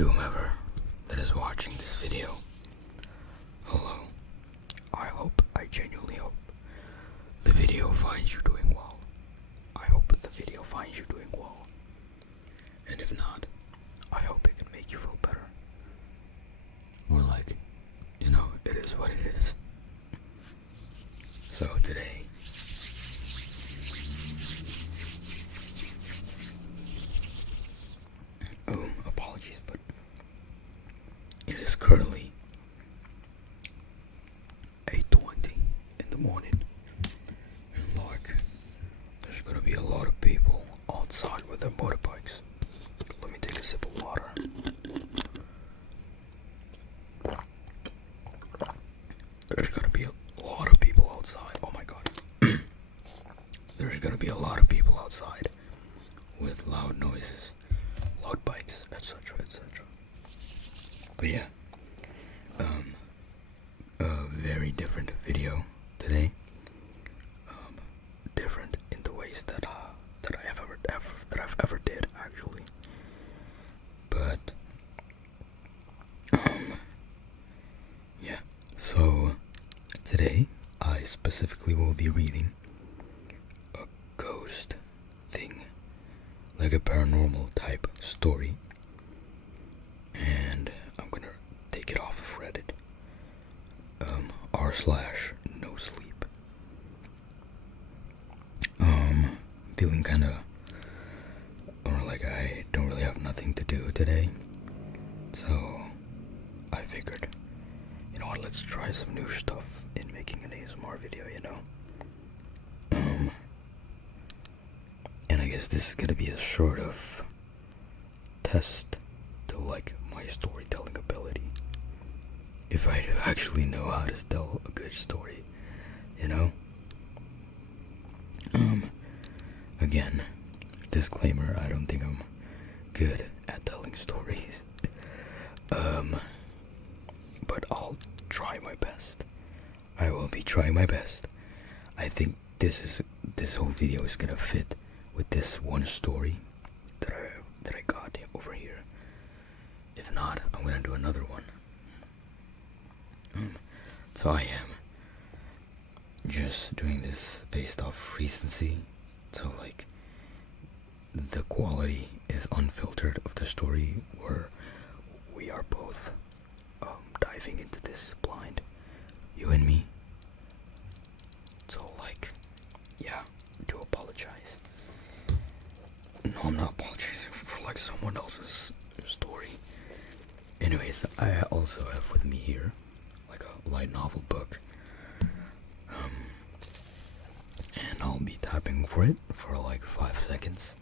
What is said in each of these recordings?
to whomever that is watching this video. Hello. I genuinely hope the video finds you doing well. I hope the video finds you doing well. And if not, I hope it can make you feel better. Or it is what it is. So today, apologies, but it is currently 8:20 in the morning, and there's gonna be a lot of people outside with their motorbikes. Let me take a sip of water. There's gonna be a lot of people outside. Oh my god. There's gonna be a lot of people outside with loud noises, loud bikes, etc., etc. But yeah, a very different video today. Different in the ways that I've ever did actually. But yeah. So today I specifically will be reading a ghost thing, like a paranormal type story, and I'm gonna take it off of Reddit, r/no sleep. Feeling kinda, or like I don't really have nothing to do today, so I figured, you know what, let's try some new stuff in making an ASMR video, and I guess this is gonna be a sort of test to my storytelling ability. If I actually know how to tell a good story, Again, disclaimer, I don't think I'm good at telling stories. But I'll try my best. I will be trying my best. I think this whole video is gonna fit with this one story that I got over here. If not, I'm gonna do another one. So I am just doing this based off recency. So the quality is unfiltered of the story, where we are both diving into this blind, you and me. So yeah, do apologize. No, I'm not apologizing for someone else's story. Anyways, I also have with me here a light novel book. And I'll be tapping for it for 5 seconds,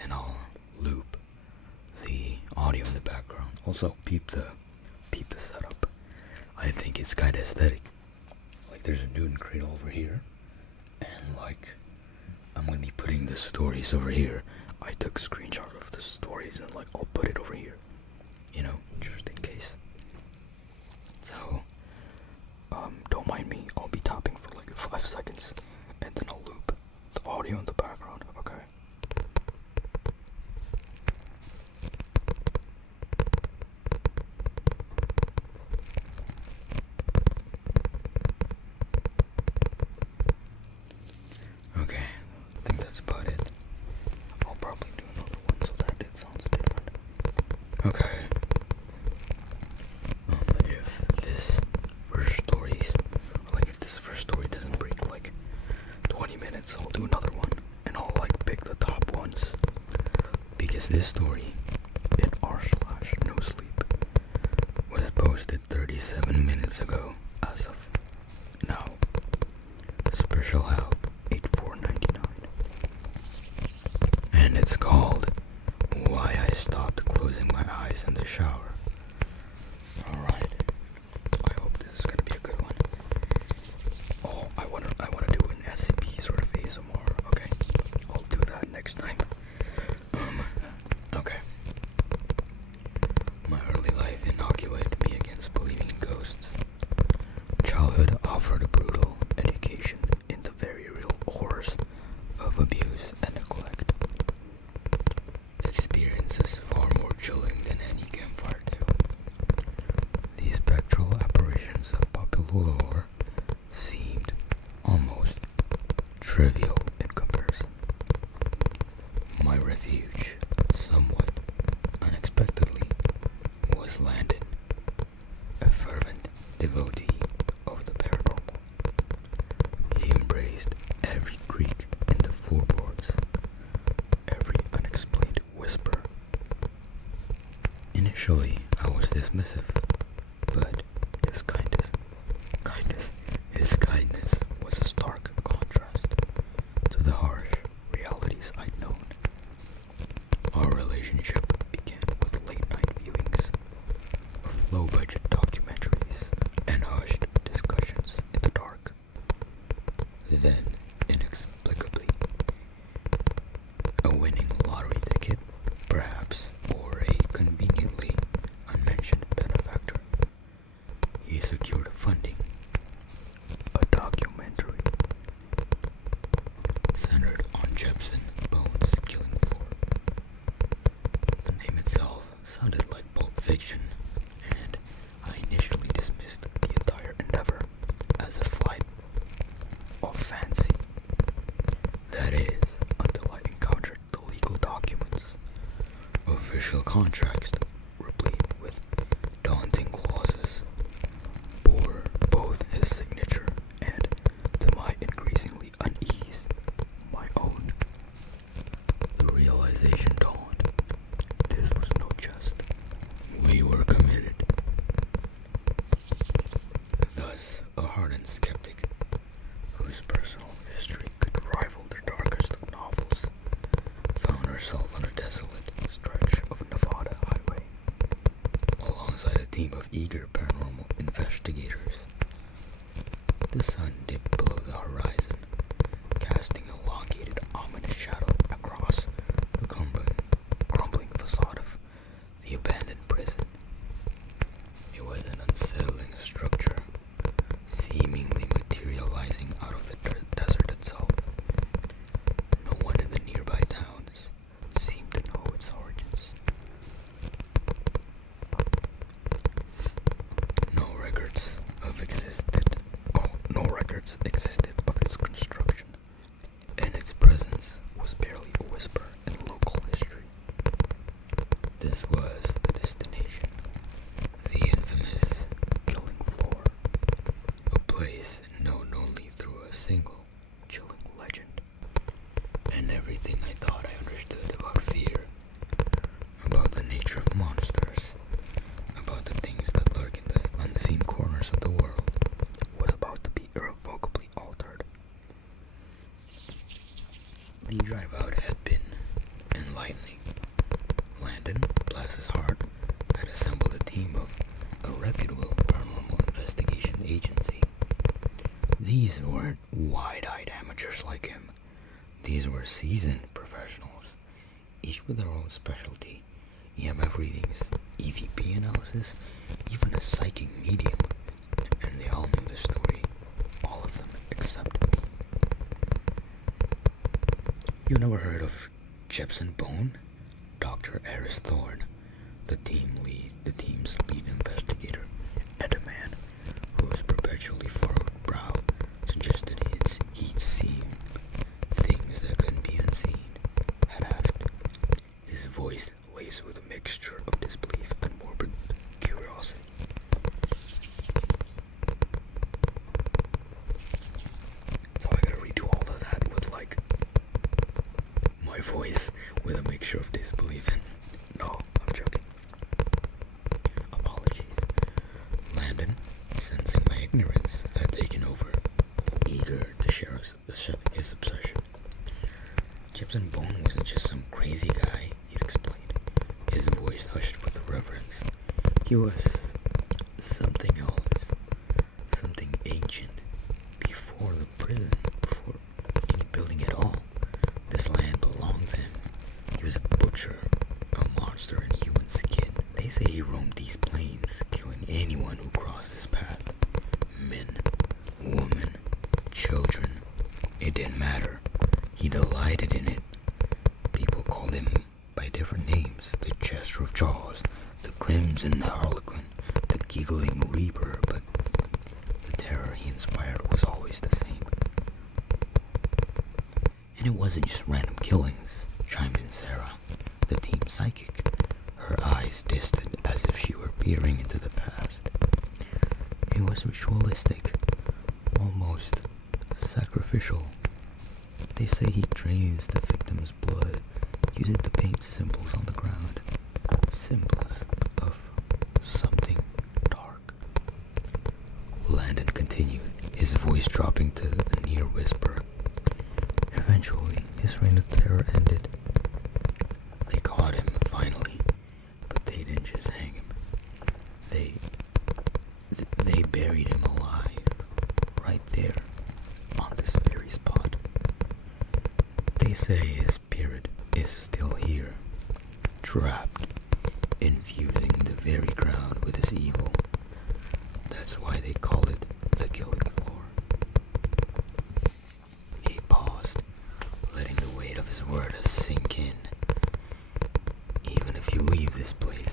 and I'll loop the audio in the background. Also, peep the setup. I think it's kind of aesthetic. There's a Newton cradle over here, and I'm gonna be putting the stories over here. I took a screenshot of the stories, and I'll put it over here, just in case. So don't mind me. I'll be tapping for 5 seconds, and then I'll loop the audio in the background, okay? Okay, I think that's about it. I'll probably do another one so that it sounds different. Okay. If this first story doesn't break 20 minutes, I'll do another one, and I'll pick the top ones, because this story in r/no sleep was posted 37 minutes ago as of now. Special help 84.99, and it's called Why I Stopped Closing My Eyes in the Shower. Alright, I hope this is gonna be a good one. Oh, I wanna do an SCP sort of ASMR. Okay, I'll do that next time. Okay. My early life inoculated me against believing in ghosts. trivial in comparison. My refuge, somewhat unexpectedly, was Landon, a fervent devotee of the paranormal. He embraced every creak in the floorboards, every unexplained whisper. Initially, I was dismissive, but his kindness was a stark contrast to the harsh realities I'd known. Our relationship began with late-night viewings of low-budget documentaries and hushed discussions in the dark. Then, inexplicably, a winning lottery ticket, perhaps, or a conveniently unmentioned benefactor, he secured funding. A documentary centered on Jepson Bones' killing floor. The name itself sounded like Pulp Fiction, and I initially dismissed the entire endeavor as a flight of fancy. That is, until I encountered the legal documents, official contracts replete with daunting clauses bore both his signature and, to my increasingly unease, my own. The realization dawned. This was no jest. We were committed. Thus, a hardened skeptic, whose personal history could rival the darkest of novels, found herself on a desolate stretch of Nevada highway, alongside a team of eager paranormal investigators. The sun dipped below the horizon, casting an elongated, ominous shadow across the crumbling facade of the abandoned prison. It was an unsettling structure, seemingly materializing out of the desert itself. No one in the nearby towns seemed to know its origins. No records existed of its construction, and its presence was barely a whisper in local history. This was the destination, the infamous killing floor, a place known only through a single chilling legend. And everything I thought I understood about fear, about the nature of monsters, about the things that lurk in the unseen corners of the world, was about to be irrevocably altered. The drive out had been enlightening. Landon, bless his heart, had assembled a team of a reputable paranormal investigation agency. These weren't wide-eyed amateurs like him. These were seasoned professionals, each with their own specialty: EMF readings, EVP analysis, even a psychic medium. And they all knew the story, all of them except me. You never heard of Jepson Bone? Dr. Eris Thorne, the team's lead investigator, and a man whose perpetually furrowed brow suggested he'd seen things that couldn't be unseen, had asked, his voice laced with a mixture of disbelief and morbid curiosity. So I gotta redo all of that with my voice with a mixture of disbelief and... No, I'm joking. Apologies. Landon, sensing my ignorance, had taken over, eager to share his obsession. Jepson Bone wasn't just some crazy guy, he'd explained, his voice hushed with reverence. He was something else, something ancient, before the prison, before any building at all. This land belongs to him. He was a butcher, a monster in human skin. They say he roamed these plains, killing anyone who crossed his path. Men, women, children. It didn't matter. He delighted in it. People called him by different names: the Chester of Jaws, the Crimson Harlequin, the Giggling Reaper, but the terror he inspired was always the same. it wasn't just random killings, chimed in Sarah, the team psychic, her eyes distant as if she were peering into the past. It was ritualistic, almost sacrificial. They say he drains the victim's blood, use it to paint symbols on the ground. Symbols of something dark. Landon continued, his voice dropping to a near whisper. Eventually, his reign of terror ended. They caught him, finally, but they didn't just hang him. They buried him alive, right there, on this very spot. They say his spirit is still here, trapped, infusing the very ground with his evil. That's why they call it the killing floor. He paused, letting the weight of his words sink in. Even if you leave this place,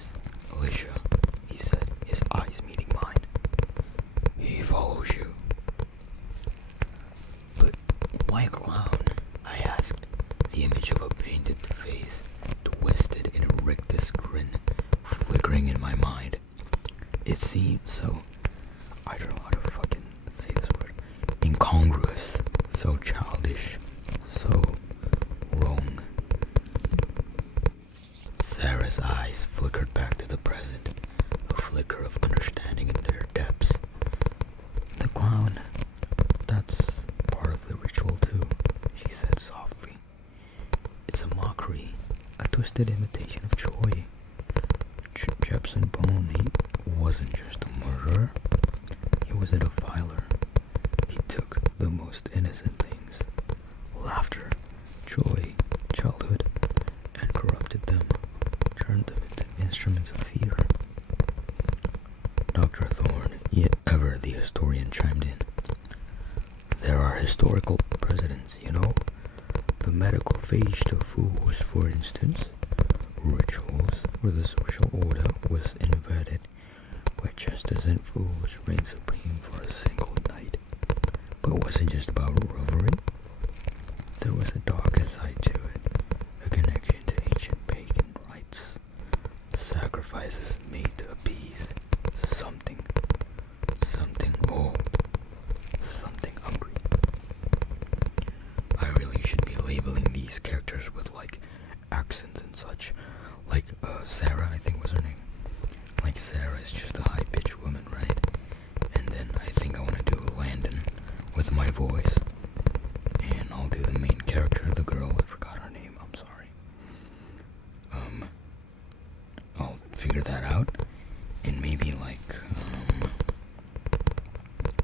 Alicia, he said, his eyes meeting mine, he follows you. But why a clown? I asked, the image of a painted face, twisted in a rictus grin, flickering in my mind. It seemed so, I don't know how to fucking say this word, incongruous, so childish, so wrong. Sarah's eyes flickered back to the present, a flicker of understanding in their depths. The clown, that's part of the ritual too, she said softly. It's a mockery, a twisted imitation of joy. Jepson Bone, he wasn't just a murderer, he was a defiler. He took the most innocent things, laughter, joy, childhood, and corrupted them, turned them into instruments of fear. Dr. Thorne, yet ever the historian, chimed in. There are historical precedents, you know? The medical phage to fools, for instance. Rituals where the social order was inverted, where jesters and fools reigned supreme for a single night. But it wasn't just about revelry. There was a darker side to it, a connection to ancient pagan rites, sacrifices made to appease something old, something hungry. I really should be labeling these characters with like accents and such. Like Sarah, I think was her name. Like Sarah is just a high-pitched woman, right? And then I think I want to do Landon with my voice. And I'll do the main character, the girl, I forgot her name, I'm sorry. I'll figure that out. And maybe like,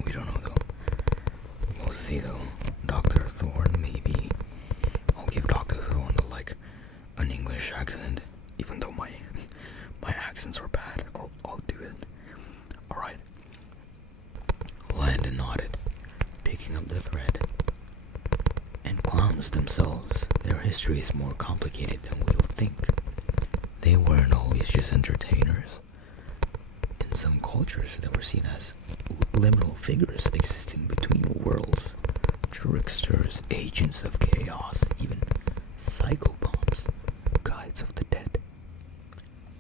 we don't know though. We'll see though. Dr. Thorne, maybe. I'll give Dr. Thorne like an English accent, even though my accents are bad. I'll do it. Alright. Landon nodded, picking up the thread. And clowns themselves, their history is more complicated than we'll think. They weren't always just entertainers. In some cultures, they were seen as liminal figures existing between worlds, tricksters, agents of chaos, even psychobombs, guides of the dead.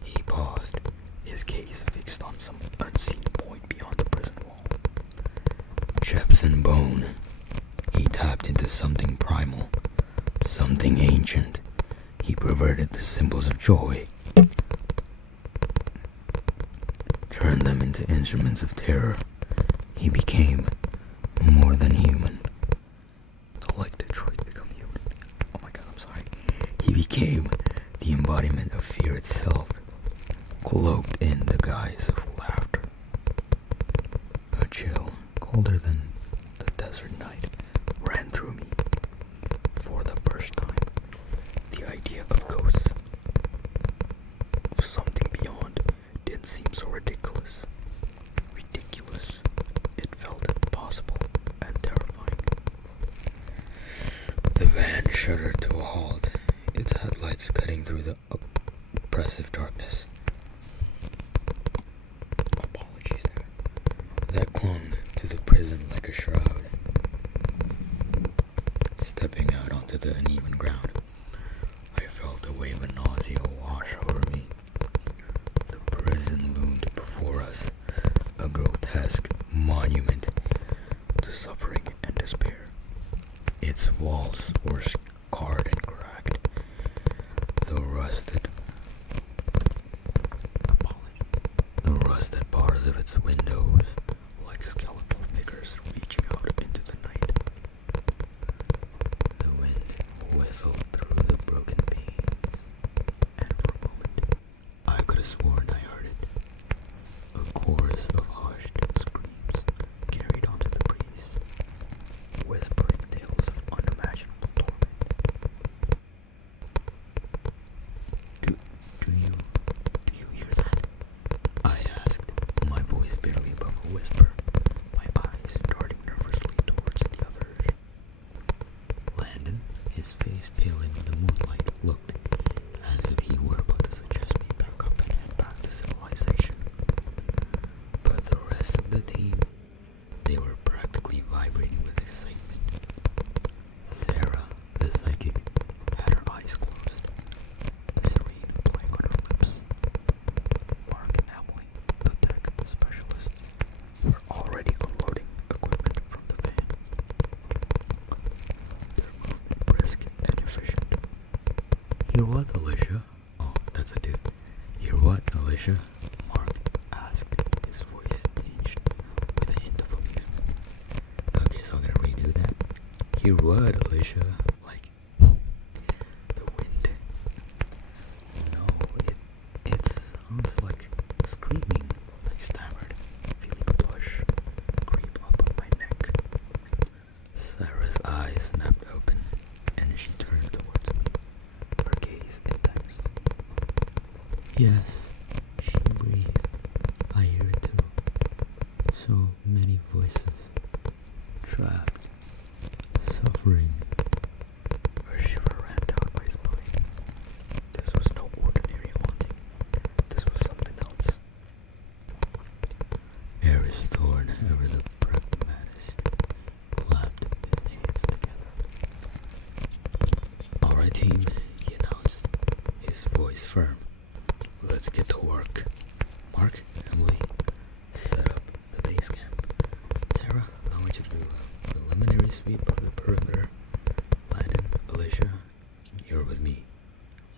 He paused, his gaze fixed on some unseen point beyond the prison wall. Jepson Bone. He tapped into something primal, something ancient. He perverted the symbols of joy, turned them into instruments of terror. He became more than human. So like Detroit become human. Oh my god, I'm sorry. He became the embodiment of fear itself, cloaked in the guise of laughter. A chill, colder than the desert night, ran through me. For the first time, the idea of ghosts, of something beyond, didn't seem so ridiculous. It felt impossible and terrifying. The van shuddered to a halt, its headlights cutting through the oppressive darkness. Apologies there. That clung to the prison like a shroud. Stepping out onto the uneven ground, I felt a wave of nausea wash over me. The prison loomed before us, a grotesque monument to suffering and despair. Its walls were scarred and cracked. The rusted bars of its windows, like skeletal figures reaching out into the night. The wind whistled through the broken panes, and for a moment, I could have sworn I heard it. A chorus of hushed screams carried onto the breeze, whispering tales of unimaginable torment. Do you hear that? I asked, my voice barely above a whisper, my eyes darting nervously towards the others. Landon, his face paling in the moonlight, looked as if he were about to suggest me back up and head back to civilization. But the rest of the team, they were practically vibrating with excitement. Sarah, the psychic, had her eyes closed, a serene blank on her lips. Mark and Emily, the tech specialists, were already unloading equipment from the van. Their movement brisk and efficient. Hear what, Alicia? Oh, that's a dude. Hear what, Alicia? Mark asked, his voice tinged with a hint of amusement. Okay, so I'm gonna redo that. Hear what, Alicia? Like, the wind. No, it sounds like screaming. I stammered, feeling a blush creep up my neck. Sarah's eyes snapped open, and she turned towards me, her gaze intense. Yes, she breathed. I hear it too. So many voices. Trapped. Suffering. A shiver ran down my spine. This was no ordinary haunting. This was something else. Eris Thorne, ever the pragmatist, clapped his hands together. Alright team, he announced, his voice firm. Let's get to work. Mark, Emily, set up the base camp. Sarah, I want you to do a preliminary sweep of the perimeter. Landon, Alicia, you're with me.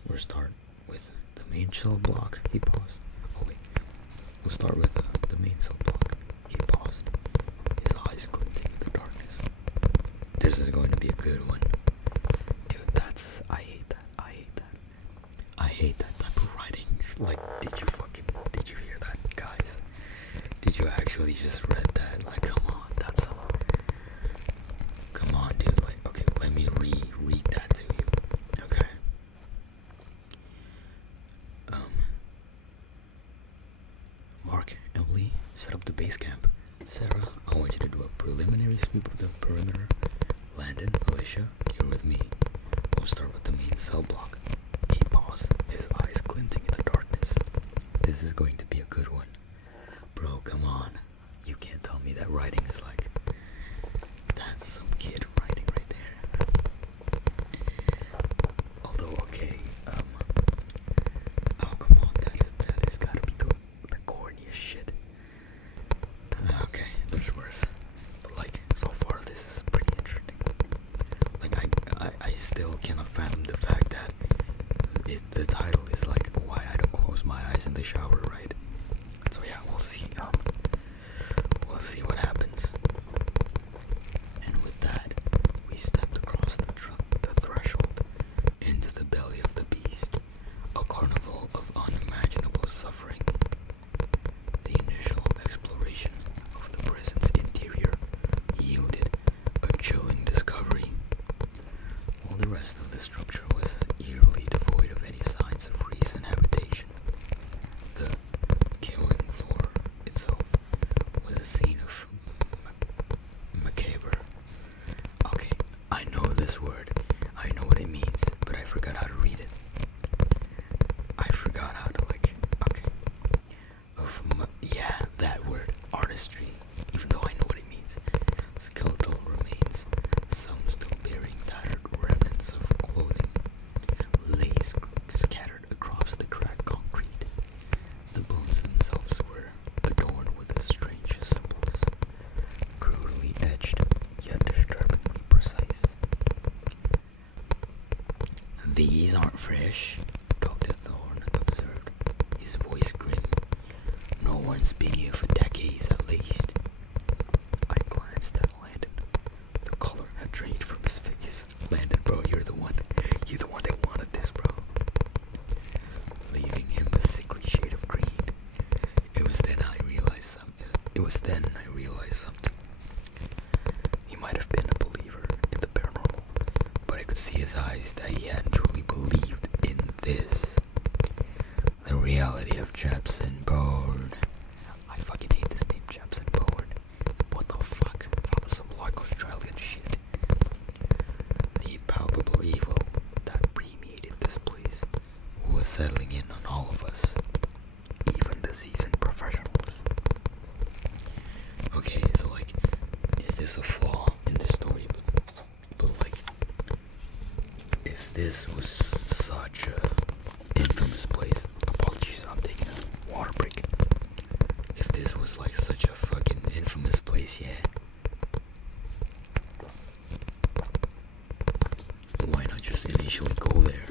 We'll start with the main cell block. He paused. Oh wait. We'll start with the main cell block. He paused, his eyes glinting in the darkness. This is going to be a good one. Dude, I hate that. I hate that type of writing. Like, did you hear that, guys? Did you actually just read that? Like, come on, come on, dude. Like, okay, let me read that to you. Okay. Mark, Emily, set up the base camp. Sarah, I want you to do a preliminary sweep of the perimeter. Landon, Alicia, you're with me. We'll start with the main cell block. He paused, his eyes glinting in the darkness. This is going to be a good one. Bro, come on. You can't tell me that writing is like... That's some kid writing right there. Although, okay, oh, come on, that has gotta be the corniest shit. Okay, there's worse. But like, so far this is pretty interesting. Like, I still cannot fathom the fact that the title is like, why I don't close my eyes in the shower, right? So yeah, we'll see what happens. These aren't fresh, Dr. Thorne observed, his voice grim. No one's been here for decades at least. I glanced at Landon. The color had drained from his face. Landon, bro, you're the one. You're the one that wanted this, bro. Leaving him a sickly shade of green. It was then I realized something. He might have been a believer in the paranormal, but I could see his eyes that he hadn't truly believed in this. The reality of Jepson Bourne. I fucking hate this name, Jepson Bourne. What the fuck? That was some like Australian shit. The palpable evil that permeated this place was settling in on all of us, even the seasoned professionals. Okay, so like, is this a flaw in the story? But like, if this was such a infamous place, apologies, I'm taking a water break. If this was like such a fucking infamous place, yeah, why not just initially go there?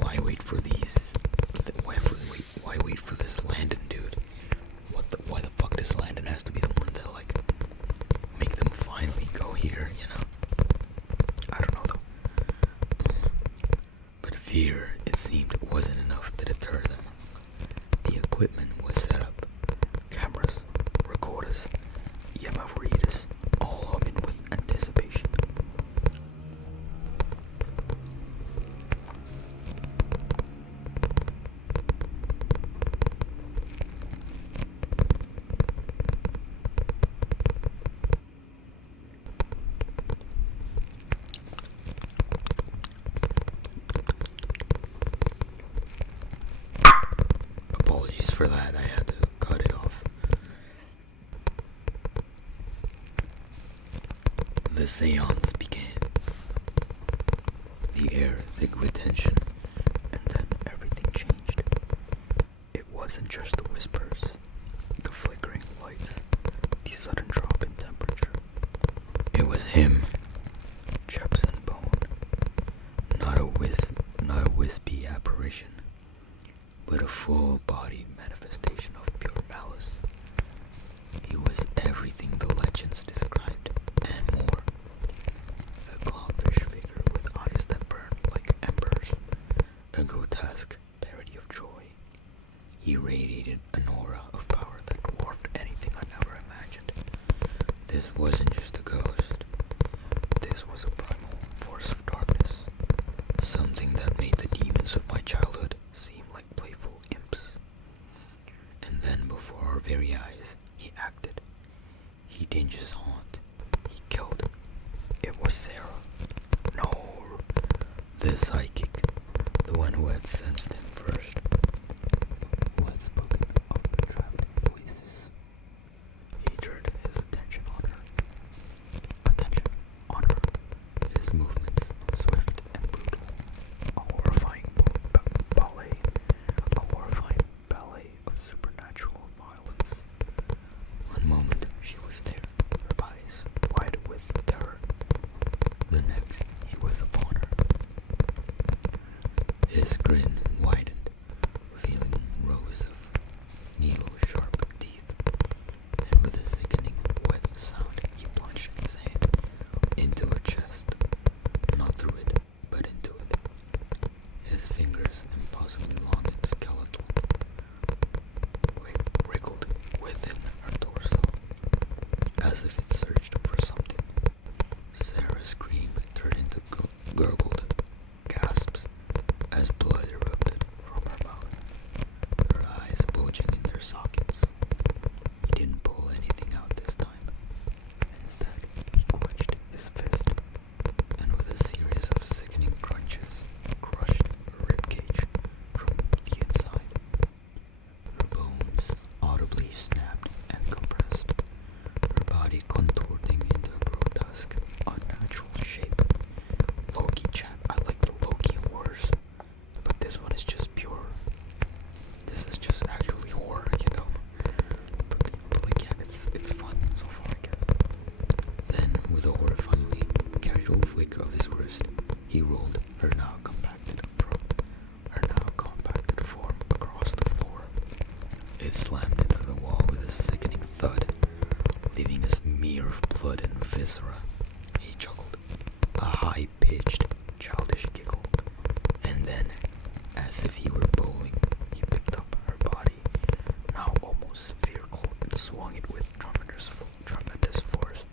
Why wait for these? Why wait for this Landon dude? Why the fuck does Landon has to be the one that like make them finally go here? You know? I don't know though. But fear, it seemed, wasn't enough to deter them. The equipment was set up: cameras, recorders, EMF readers, all humming with anticipation. Apologies for that, I had to cut it off. The seance began. The air thick with tension, and then everything changed. It wasn't just the whispers, the flickering lights, the sudden drop in temperature. It was him, Jepson Bone. Not a wispy apparition, but a full-bodied manifestation of pure malice. He was everything the legends described, and more. A clownfish figure with eyes that burned like embers, a grotesque parody of joy. He radiated an aura of power that dwarfed anything I'd ever imagined. This wasn't just a ghost. This was a primal force of darkness, something that made the demons of my childhood seem like playful imps. And then before our very eyes, he acted. He didn't just haunt, he killed. It was Sarah. No, the psychic, the one who had sensed him first, who had spoken of the trapped voices. He turned his attention on her. His movements, swift and brutal. A horrifying ballet of supernatural violence. One moment she was there, her eyes wide with terror. The next he was upon her. His grin widened, revealing rows of needle-sharp teeth, and with a sickening wet sound he plunged his hand into her chest, not through it, but into it. His fingers, impossibly long and skeletal, wriggled within her torso, as if it searched for something. Sarah's scream turned into gurgled gasps as blood erupted from her mouth, her eyes bulging in their sockets. He didn't pull anything out this time. Instead, he clenched his fist, and with a series of sickening crunches, crushed her ribcage from the inside. Her bones audibly snapped and compressed. Her body He rolled her now compacted form across the floor. It slammed into the wall with a sickening thud, leaving a smear of blood and viscera. He chuckled, a high-pitched, childish giggle, and then, as if he were bowling, he picked up her body, now almost spherical, and swung it with tremendous force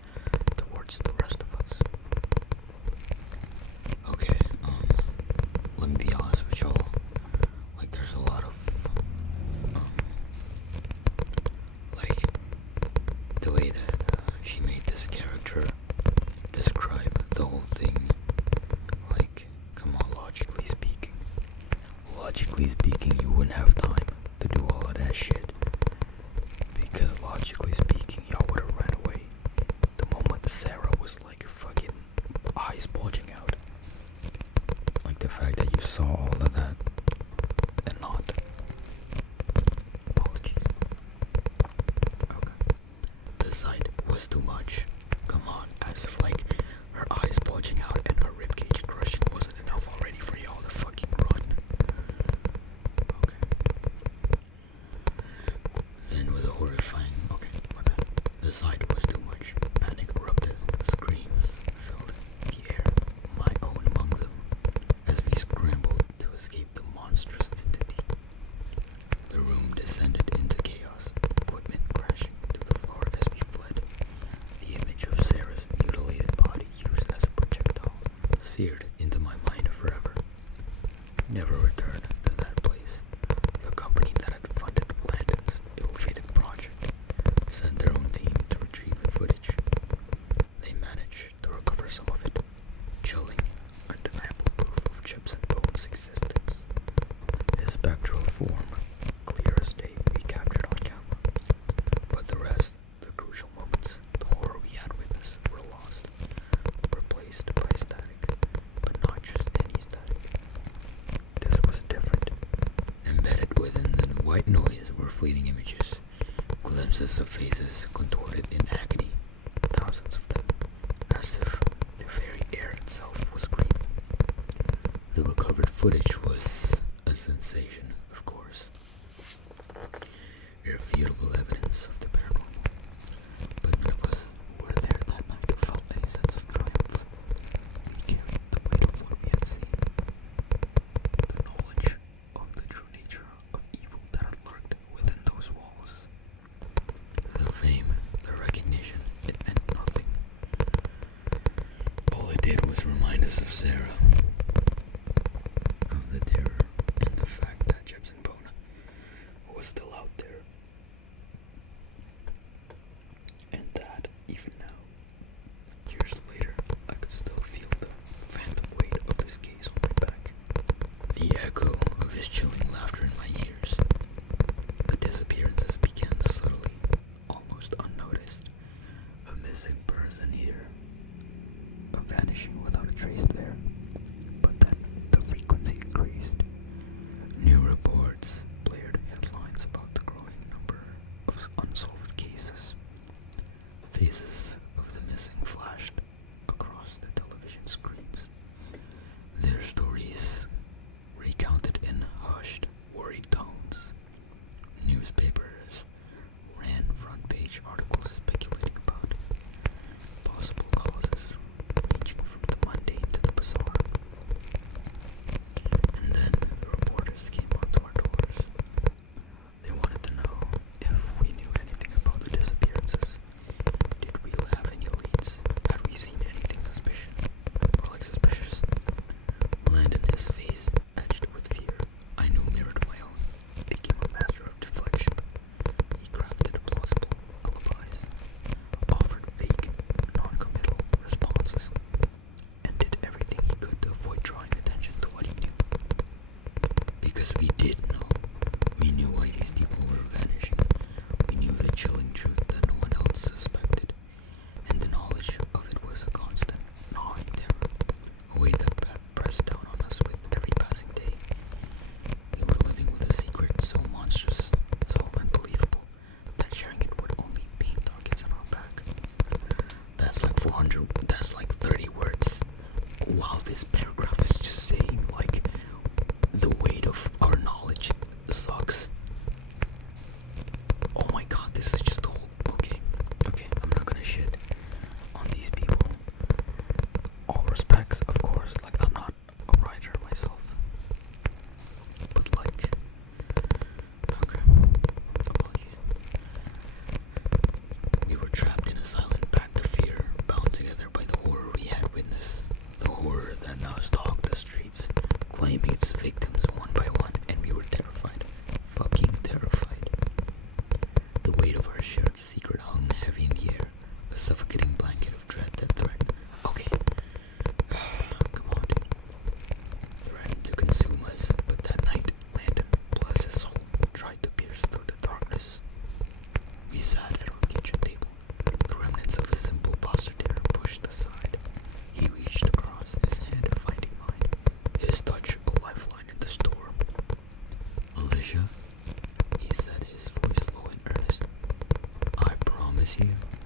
towards the rest of us. Okay, let me be honest with y'all. Like, there's a lot of, like, the way that she made this character describe the whole thing. Like, come on, logically speaking, you wouldn't have time to do all of that shit. Because logically speaking, y'all would have ran away the moment Sarah was like fucking eyes bulging out. Like the fact that you saw all of that and not. Apologies. Okay. The sight was too much. Come on, as if like her eyes bulging out and her ribcage crushing wasn't enough already for y'all to fucking run. Okay. Then with a horrifying, the sight was too much. Panic erupted. Screams filled the air, my own among them, as we scrambled to escape the monstrous entity. The room descended into chaos, equipment crashing to the floor as we fled. The image of Sarah's mutilated body used as a projectile seared into my mind forever. Never returned to that place. The company that had funded Blanton's ill-fated project sent their own team to retrieve the footage. They managed to recover some of it, chilling, undeniable proof of Chips and Bones' existence. His spectral form, clear as day, we captured on camera. But the rest, the crucial moments, the horror we had witnessed, were lost, replaced by static, but not just any static. This was different. Embedded within the white noise were fleeting images, glimpses of faces contorted in agony, thousands of them, as if the very air itself was screaming. The recovered footage was a sensation, of course. Irrefutable evidence of the paranormal. But none of us who were there that night felt any sense of triumph. We carried the weight of what we had seen, the knowledge of the true nature of evil that had lurked within those walls. The fame, the recognition, it meant nothing. All it did was remind us of Sarah, of the terror, and the fact that Chips and Bone was still out there. And that, even now, years later, I could still feel the phantom weight of his gaze on my back, the echo of his chilling laughter in my ears. The disappearances began subtly, almost unnoticed. A missing person here, a vanishing without a trace there. But then the frequency increased. New reports blared headlines about the growing number of unsolved cases. Faces of the missing flashed across the television screens. Their stories recounted in hushed, worried tones. Newspapers ran front-page articles speculating about possible causes, ranging from the mundane to the bizarre.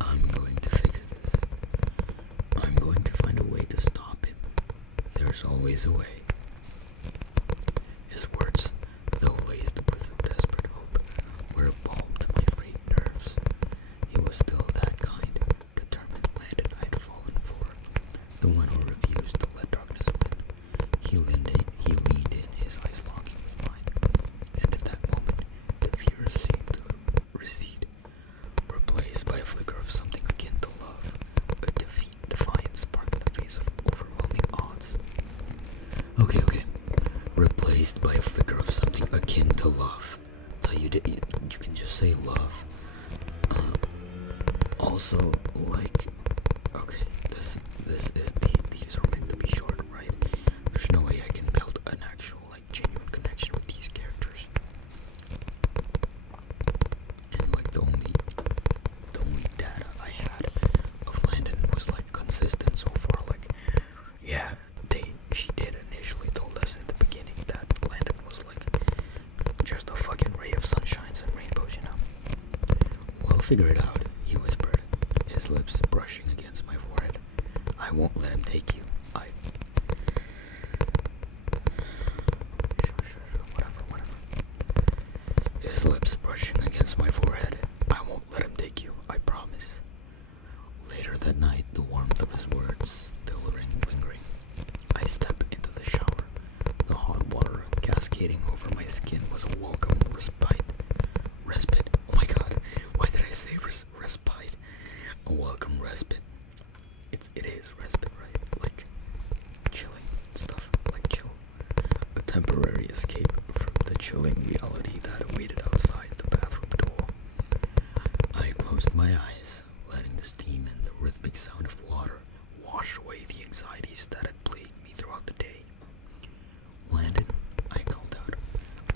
I'm going to fix this. I'm going to find a way to stop him. There's always a way. His words, though laced with a desperate hope, were a balm to my frayed nerves. He was still that kind, determined Landon I'd fallen for, the one who refused to let darkness win. He leaned in, his eyes locking with mine, and at that moment, the fear seemed to recede, replaced by a flicker of something akin to love, a defiant spark in the face of overwhelming odds. Okay. Replaced by a flicker of something akin to love. So you can just say love. Also, like, okay, this is these are meant to be short, right? There's no way I can build an actual, like, genuine connection with these characters. And like the only data I had of Landon was like consistent so far. Like, yeah, she did initially told us at the beginning that Landon was like just a fucking ray of sunshines and rainbows, you know. We'll figure it out, he whispered, his lips brushing against my forehead. I won't let him take you. Whatever. His lips brushing against my forehead. I won't let him take you, I promise. Later that night, the warmth of his words still lingering, I stepped into the shower. The hot water cascading over my skin was a welcome respite. Oh my god, why did I say respite? A welcome respite. It is respite, right? Like chilling stuff, like chill. A temporary escape from the chilling reality that awaited outside the bathroom door. I closed my eyes, letting the steam and the rhythmic sound of water wash away the anxieties that had plagued me throughout the day. Landon, I called out,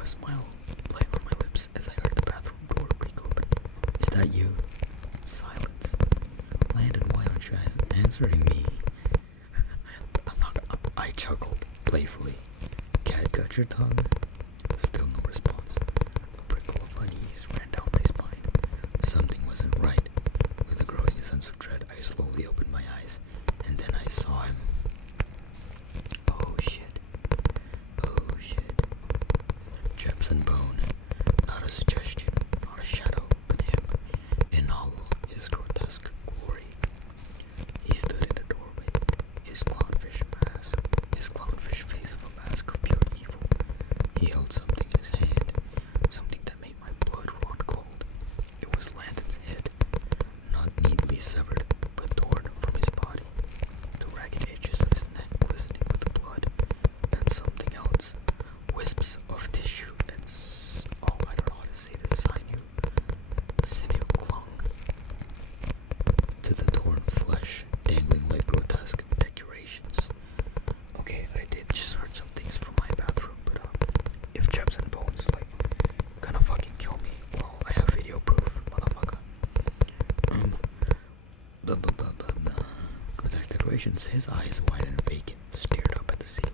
a smile playing on my lips as I heard the bathroom door creak open. Is that you? Silence. Landon, why aren't you answering me? I chuckled playfully. Cat got your tongue? Still no response. A prickle of unease ran down my spine. Something wasn't right. With a growing sense of dread, I slowly opened my eyes, and then I saw him. Oh shit. Jepson Bone. Not a suggestion, not a shadow, but him, in all his grotesque glory. He stood in the doorway, his clownfish face of a mask of pure evil. He held something in his hand, something that made my blood run cold. It was Landon's head, not neatly severed, but torn from his body, the ragged edges of his neck glistening with blood, and something else, wisps of tissue and I don't know how to say this, sinew clung to the torn flesh, dangling like grotesque decorations. Okay, I did just heard some things from my bathroom, but if Jepson Bone's like gonna fucking kill me, well, I have video proof, motherfucker. Grotesque decorations. His eyes wide and vacant stared up at the ceiling.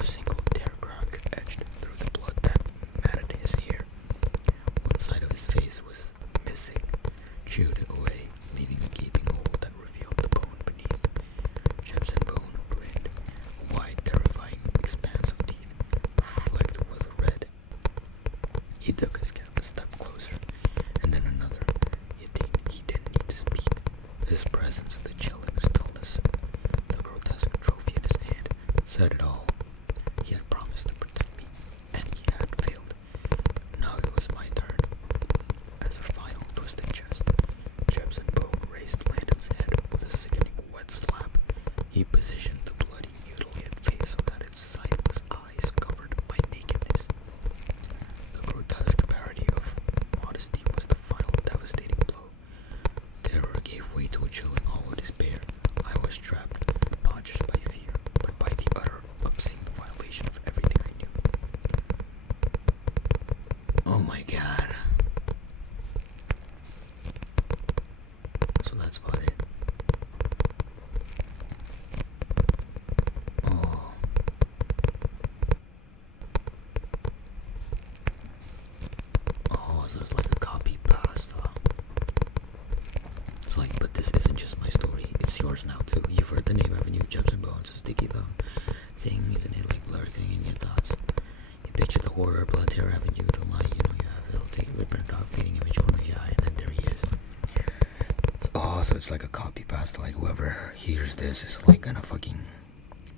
A single tear crack edged through the blood that matted his hair. One side of his face was missing, chewed away, leaving a gaping hole that revealed the bone beneath. Jepson Bone grinned, a wide, terrifying expanse of teeth, flecked with red. He took a step closer, and then another. He didn't need to speak. His presence, the chilling stillness, the grotesque trophy in his hand, said it all. He had promised to protect me, and he had failed. Now it was my turn. As a final twisted jest, Jepson Bone raised Landon's head with a sickening wet slap. He positioned the bloody, mutilated face so that its sightless eyes covered my nakedness. The grotesque parody of modesty was the final devastating blow. Terror gave way to a chilling hollow despair. I was trapped, not just by fear, but by the utter obscenity course now too. You've heard the name, haven't you? Jebs and Bones, a sticky thumb thing, isn't it? Like blurry thing in your thoughts. You picture the horror, blood terror, haven't you? To my, you have filthy, ripping dog feeding image corner of your eye, and then there he is. Oh, so it's like a copy pasta. Like whoever hears this is like gonna fucking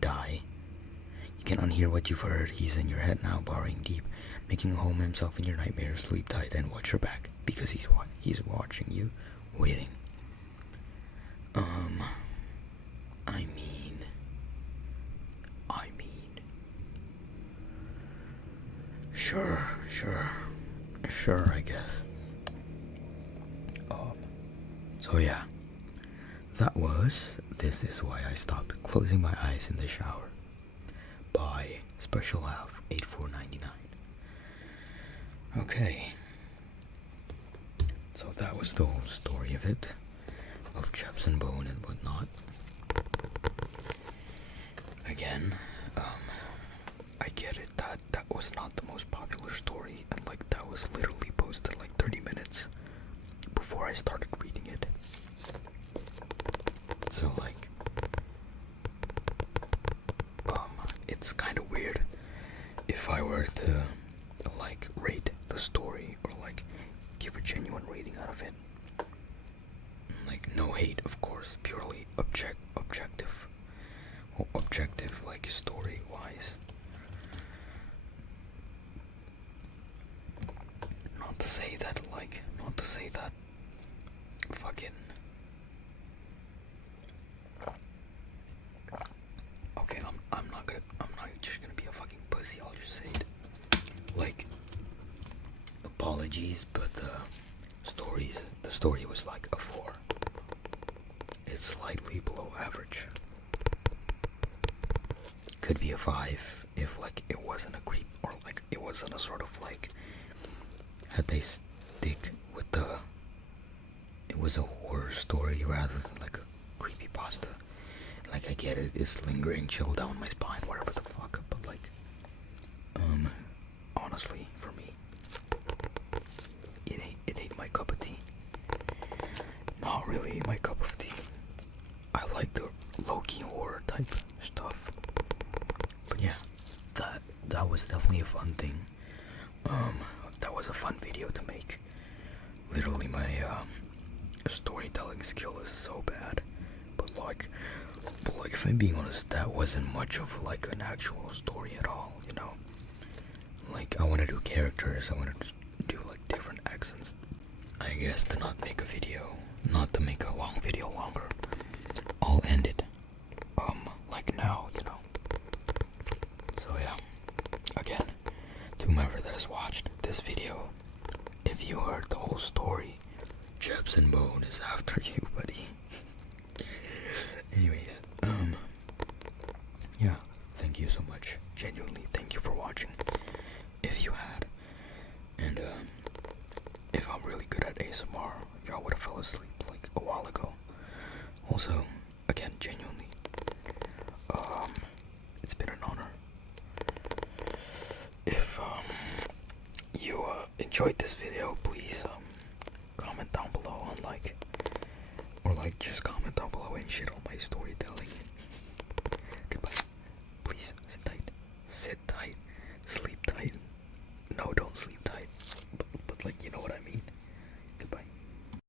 die. You can unhear what you've heard. He's in your head now, burrowing deep, making a home himself in your nightmares. Sleep tight and watch your back, because he's watching you, waiting. I mean, sure, I guess. So yeah, that was This Is Why I Stopped Closing My Eyes in the Shower by Special Half 8499. Okay, so that was the whole story of it, of Jebs and Bone and whatnot. Again, I get it that was not the most popular story, and like that was literally posted like 30 minutes before I started reading it. So like, it's kind of weird if I were to like rate the story or like give a genuine rating out of it. Like no hate, of course, purely objective like story wise. Not to say that fucking okay, I'm not just gonna be a fucking pussy, I'll just say it. Like, apologies, but the story was like a 4. It's slightly below average. Could be a 5 if like it wasn't a creep, or like it wasn't a sort of like, had they stick with it was a horror story rather than like a creepypasta. Like I get it, it's lingering chill down my spine, whatever the fuck, but like, honestly, for me, it ain't my cup of tea. Not really my cup of tea. I like the low-key horror type stuff. But yeah, that was definitely a fun thing. That was a fun video to make. Literally my storytelling skill is so bad. But like if I'm being honest, that wasn't much of like an actual story at all, you know? Like I want to do characters, I want to do like different accents. I guess to not make a long video longer, I'll end it like now, you know. So yeah, again, to whomever that has watched this video, if you heard the whole story, Jebs and Bone is after you, buddy. Anyways, yeah, thank you so much. Genuinely, thank you for watching. If you had, and if I'm really good at ASMR, y'all would have fell asleep like a while ago. Also, again, genuinely, it's been an honor. If you enjoyed this video, please comment down below on like, or like just comment down below and shit on my story